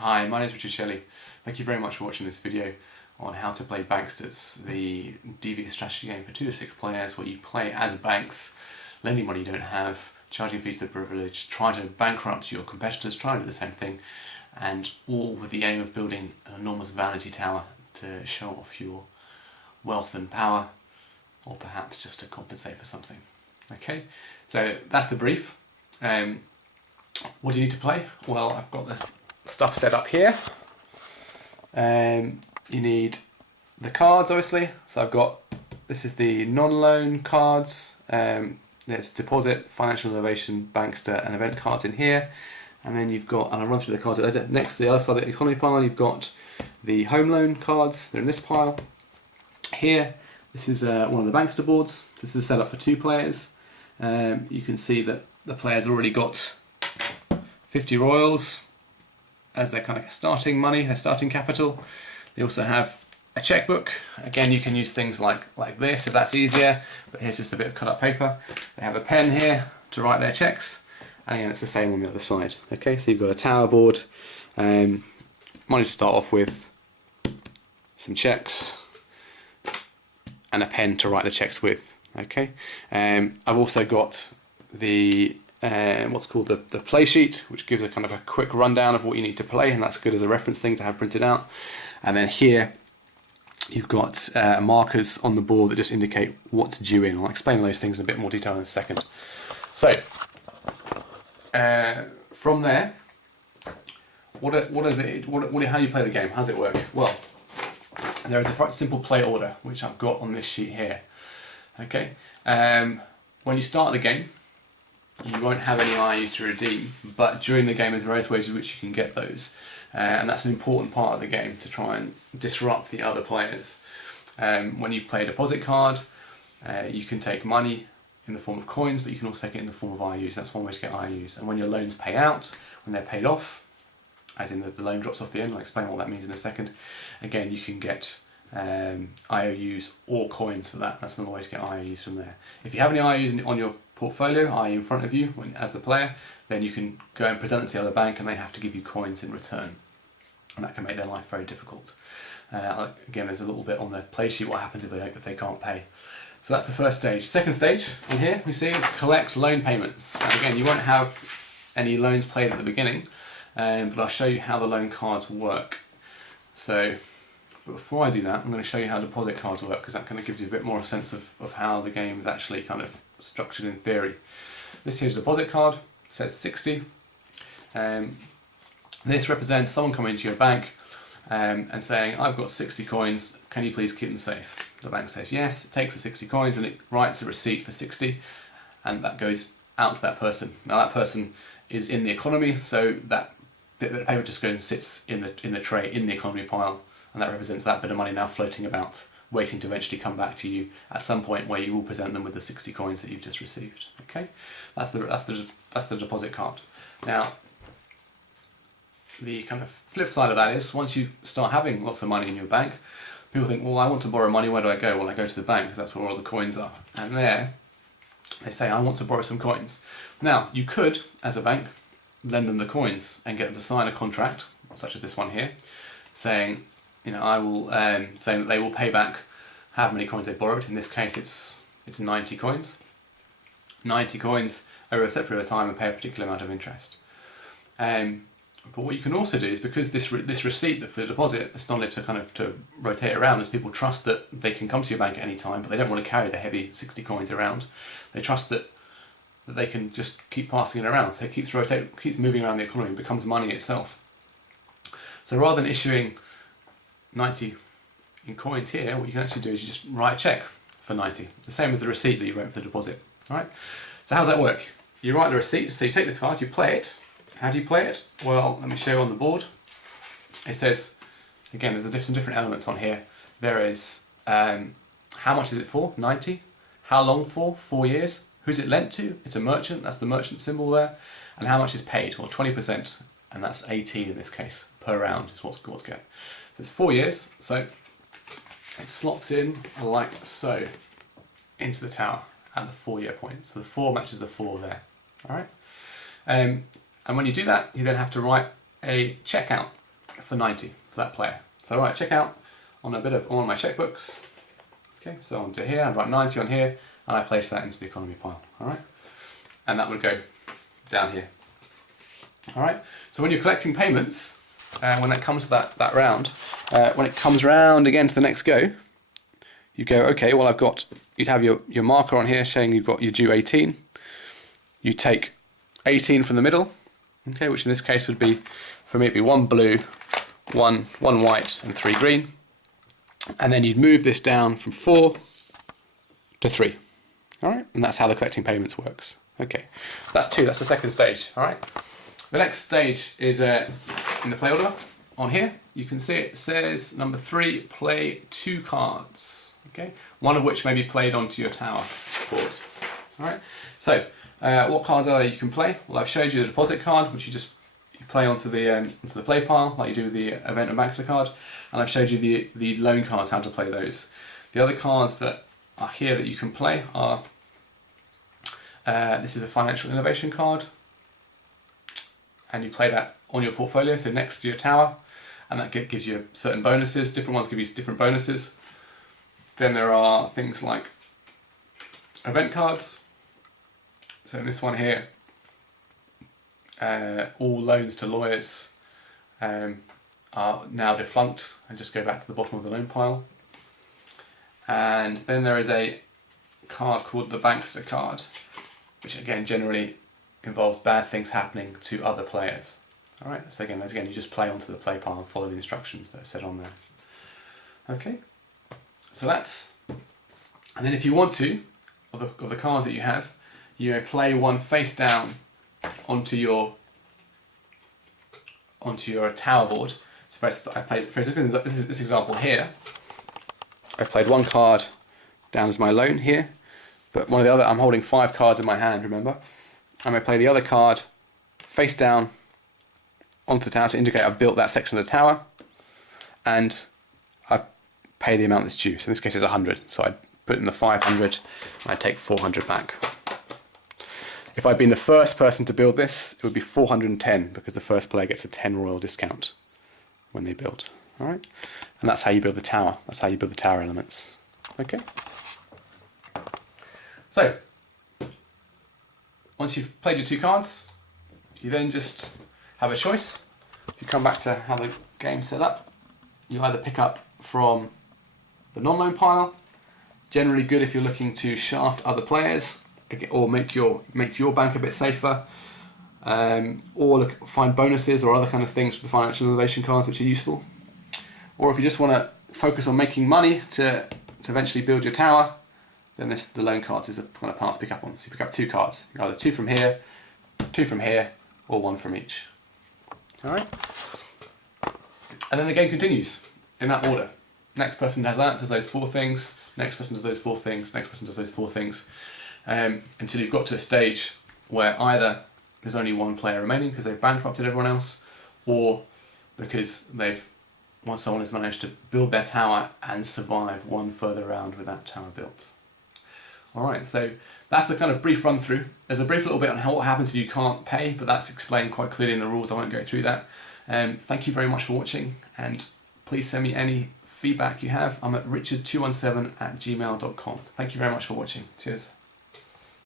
Hi, my name is Richard Shelley. Thank you very much for watching this video on how to play Banksters, the devious strategy game for 2 to 6 players where you play as banks, lending money you don't have, charging fees to the privileged, trying to bankrupt your competitors, trying to do the same thing, and all with the aim of building an enormous vanity tower to show off your wealth and power, or perhaps just to compensate for something. Okay, so that's the brief. What do you need to play? Well, I've got the stuff set up here. You need the cards, obviously. So I've got, this is the non-loan cards. There's deposit, financial innovation, bankster and event cards in here. And then you've got, and I'll run through the cards later. Next to the other side of the economy pile, you've got the home loan cards. They're in this pile. Here, this is one of the bankster boards. This is set up for 2 players. You can see that the players already got 50 royals as their kind of starting money, their starting capital. They also have a checkbook. Again, you can use things like this if that's easier, but here's just a bit of cut up paper. They have a pen here to write their checks, and again, it's the same on the other side. Okay, so you've got a tower board. Money to start off with, some checks, and a pen to write the checks with. Okay, I've also got the what's called the play sheet, which gives a kind of a quick rundown of what you need to play, and that's good as a reference thing to have printed out. And then here you've got markers on the board that just indicate what's due in. I'll explain those things in a bit more detail in a second. So from there, how do you play the game? How does it work? Well, there is a quite simple play order which I've got on this sheet here. Okay, when you start the game, you won't have any IUs to redeem, but during the game there's various ways in which you can get those, and that's an important part of the game to try and disrupt the other players. When you play a deposit card, you can take money in the form of coins, but you can also take it in the form of IUs. That's one way to get IUs. And when your loans pay out, when they're paid off, as in the loan drops off the end, I'll explain what that means in a second, again you can get IOUs or coins for that. That's another way to get IOUs from there. If you have any IOUs on your portfolio, i.e. in front of you as the player, then you can go and present it to the other bank and they have to give you coins in return, and that can make their life very difficult. Again, there's a little bit on the play sheet what happens if they can't pay. So that's the first stage. Second stage in here we see is collect loan payments, and again you won't have any loans played at the beginning, but I'll show you how the loan cards work. So but before I do that, I'm going to show you how deposit cards work, because that kind of gives you a bit more sense of how the game is actually kind of structured in theory. This here's a deposit card, it says 60. This represents someone coming into your bank and saying, I've got 60 coins, can you please keep them safe? The bank says yes, it takes the 60 coins and it writes a receipt for 60, and that goes out to that person. Now that person is in the economy, so that bit of paper just goes and sits in the tray in the economy pile, and that represents that bit of money now floating about, waiting to eventually come back to you at some point where you will present them with the 60 coins that you've just received. Okay, that's the deposit card. Now, the kind of flip side of that is once you start having lots of money in your bank, people think, well, I want to borrow money. Where do I go? Well, I go to the bank because that's where all the coins are. And there, they say, I want to borrow some coins. Now, you could, as a bank, lend them the coins and get them to sign a contract, such as this one here, saying, you know, I will say that they will pay back how many coins they borrowed. In this case, it's 90 coins. 90 coins over a set period of time and pay a particular amount of interest. But what you can also do is, because this receipt for the deposit is not only to rotate around, as people trust that they can come to your bank at any time, but they don't want to carry the heavy 60 coins around. They trust that they can just keep passing it around, so it keeps moving around the economy and becomes money itself. So rather than issuing 90 in coins here, what you can actually do is you just write a check for 90, the same as the receipt that you wrote for the deposit. All right. So how does that work? You write the receipt, so you take this card, you play it. How do you play it? Well, let me show you on the board. It says, again, there's some different elements on here. There is how much is it for? 90. How long for? 4 years. Who's it lent to? It's a merchant, that's the merchant symbol there. And how much is paid? Well, 20%, and that's 18 in this case, per round is what's going. So it's 4 years, so it slots in like so into the tower at the 4-year point. So the 4 matches the 4 there. All right. And when you do that, you then have to write a check out for 90 for that player. So right, check out on one of my checkbooks. Okay, so onto here, I'd write 90 on here, and I place that into the economy pile. All right, and that would go down here. All right. So when you're collecting payments, when it comes to that round, when it comes round again to the next go, you go, okay, well you'd have your marker on here showing you've got your due 18. You take 18 from the middle, okay, which in this case would be, for me it'd be 1 blue, one white and 3 green. And then you'd move this down from 4 to 3. All right, and that's how the collecting payments works. Okay, that's the second stage. All right, the next stage is in the play order. On here, you can see it says number 3, play 2 cards. Okay, one of which may be played onto your tower board. All right, so what cards are there you can play? Well, I've showed you the deposit card, which you play onto the play pile, like you do with the event and Banksters card, and I've showed you the loan cards, how to play those. The other cards that are here that you can play are, this is a financial innovation card, and you play that on your portfolio, so next to your tower, and that gives you certain bonuses. Different ones give you different bonuses. Then there are things like event cards. So in this one here, all loans to lawyers are now defunct and just go back to the bottom of the loan pile. And then there is a card called the Banksters card, which again generally involves bad things happening to other players. All right, so again you just play onto the play pile and follow the instructions that are said on there. Okay, so that's, and then if you want to, of the cards that you have, you may play one face down onto your tower board. So I played, for this example here, I played one card down as my loan here, but one of the other, I'm holding 5 cards in my hand, remember? I'm going to play the other card face down onto the tower to indicate I've built that section of the tower, and I pay the amount that's due. So in this case it's 100, so I put in the 500 and I take 400 back. If I'd been the first person to build this, it would be 410 because the first player gets a 10 royal discount when they build. All right, and that's how you build the tower. That's how you build the tower elements. Okay. So once you've played your 2 cards, you then just have a choice. If you come back to how the game's set up, you either pick up from the non-loan pile, generally good if you're looking to shaft other players, or make your bank a bit safer, or find bonuses or other kind of things for the financial innovation cards which are useful. Or if you just want to focus on making money to eventually build your tower, then the loan cards is a kind of path to pick up on. So you pick up 2 cards, either 2 from here, 2 from here, or 1 from each. All right, and then the game continues in that order. Next person does those 4 things. Next person does those 4 things. Next person does those 4 things. Until you've got to a stage where either there's only 1 player remaining because they've bankrupted everyone else, or because someone has managed to build their tower and survive 1 further round with that tower built. Alright, so that's the kind of brief run through. There's a brief little bit on what happens if you can't pay, but that's explained quite clearly in the rules. I won't go through that. Thank you very much for watching, and please send me any feedback you have. I'm at richard217@gmail.com. Thank you very much for watching. Cheers.